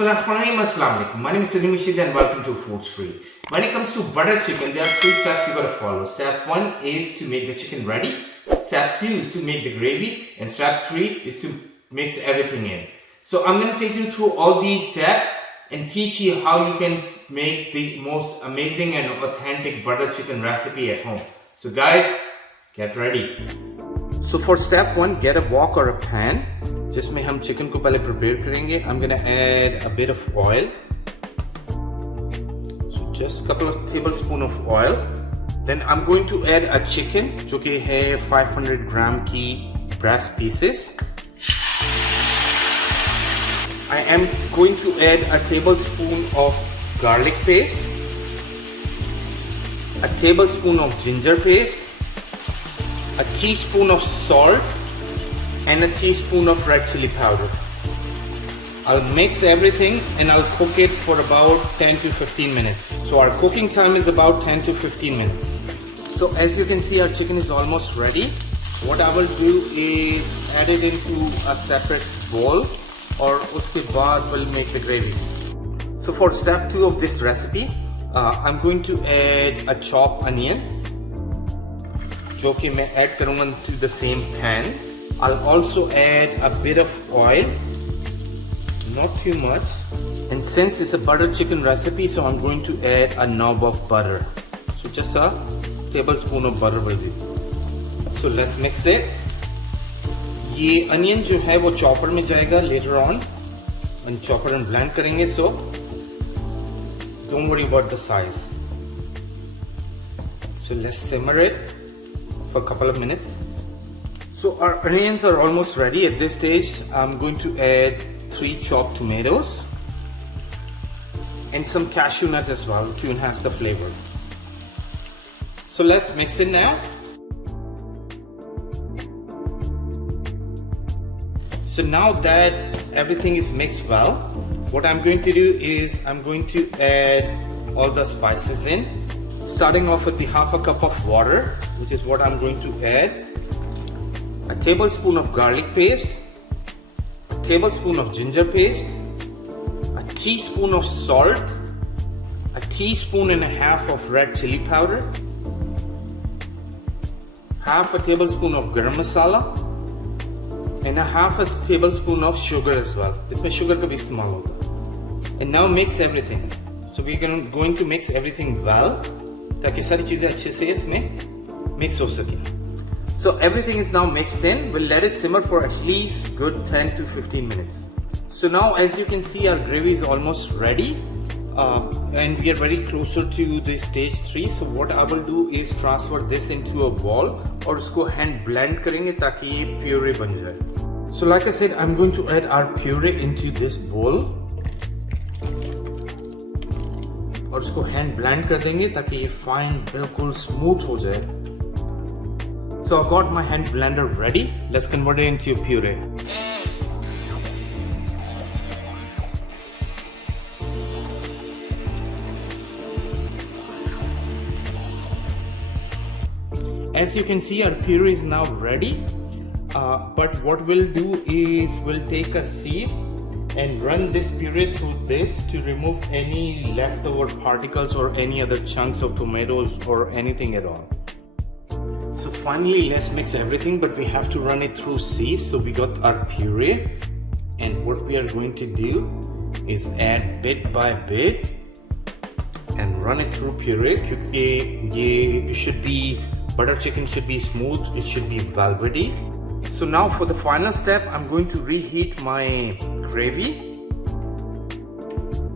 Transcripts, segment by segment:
Bismillahirrahmanirrahim. Assalamu alaikum. My name is Salim Rashid and welcome to Food Street. When it comes to butter chicken, there are 3 steps you gotta follow. Step 1 is to make the chicken ready. Step 2 is to make the gravy. And step 3 is to mix everything in. So I'm gonna take you through all these steps and teach you how you can make the most amazing and authentic butter chicken recipe at home. So guys, get ready. So for step 1, get a wok or a pan. जिसमें हम chicken को पहले prepare करेंगे. I'm gonna add a bit of oil. So just a couple of tablespoons of oil. Then I'm going to add a chicken जो कि है 500 gram की breast pieces. I am going to add a tablespoon of garlic paste, a tablespoon of ginger paste, a teaspoon of salt, and a teaspoon of red chili powder. I'll mix everything and I'll cook it for about 10 to 15 minutes. So our cooking time is about 10 to 15 minutes. So as you can see, our chicken is almost ready. What I will do is add it into a separate bowl, or uske baad we'll make the gravy. So for step 2 of this recipe, I'm going to add a chopped onion, जो कि मैं add करूँगा into the same pan. I'll also add a bit of oil, not too much. And since it's a butter chicken recipe, so I'm going to add a knob of butter. So just a tablespoon of butter will do. So let's mix it. ये onion जो है वो chopper में जाएगा later on. And chopper and blend करेंगे, so don't worry about the size. So let's simmer it for a couple of minutes. So our onions are almost ready. At this stage, I'm going to add 3 chopped tomatoes and some cashew nuts as well to enhance the flavor. So let's mix it now. So now that everything is mixed well, what I'm going to do is I'm going to add all the spices in, starting off with the half a cup of water, which is what I'm going to add. A tablespoon of garlic paste, a tablespoon of ginger paste, a teaspoon of salt, a teaspoon and a half of red chili powder, half a tablespoon of garam masala, and a half a tablespoon of sugar as well. इसमें sugar का भी इस्तेमाल होगा. And now mix everything. So we're going to mix everything well, ताकि सारी चीजें अच्छे से इसमें mix हो सकें. So everything is now mixed in. We'll let it simmer for at least good 10 to 15 minutes. So now as you can see, our gravy is almost ready. And we are very closer to the stage 3. So what I will do is transfer this into a bowl और उसको hand blend करेंगे ताकि ये puree बन जाए. So like I said, I'm going to add our puree into this bowl और उसको hand blend कर देंगे ताकि ये fine बिल्कुल smooth हो जाए. So I've got my hand blender ready. Let's convert it into a puree. As you can see, our puree is now ready. But what we'll do is we'll take a sieve and run this puree through this to remove any leftover particles or any other chunks of tomatoes or anything at all. So finally, let's mix everything, but we have to run it through sieve. So we got our puree, and what we are going to do is add bit by bit and run it through puree. It should be, butter chicken should be smooth, it should be velvety. So now for the final step, I'm going to reheat my gravy.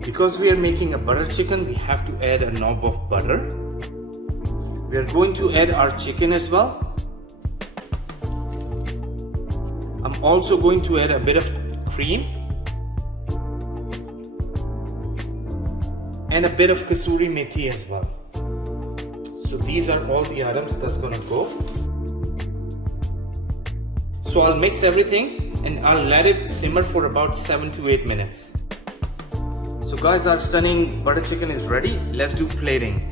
Because we are making a butter chicken, we have to add a knob of butter. We are going to add our chicken as well. I'm also going to add a bit of cream and a bit of kasuri methi as well. So these are all the items that's gonna go. So I'll mix everything and I'll let it simmer for about 7 to 8 minutes. So guys, our stunning butter chicken is ready. Let's do plating.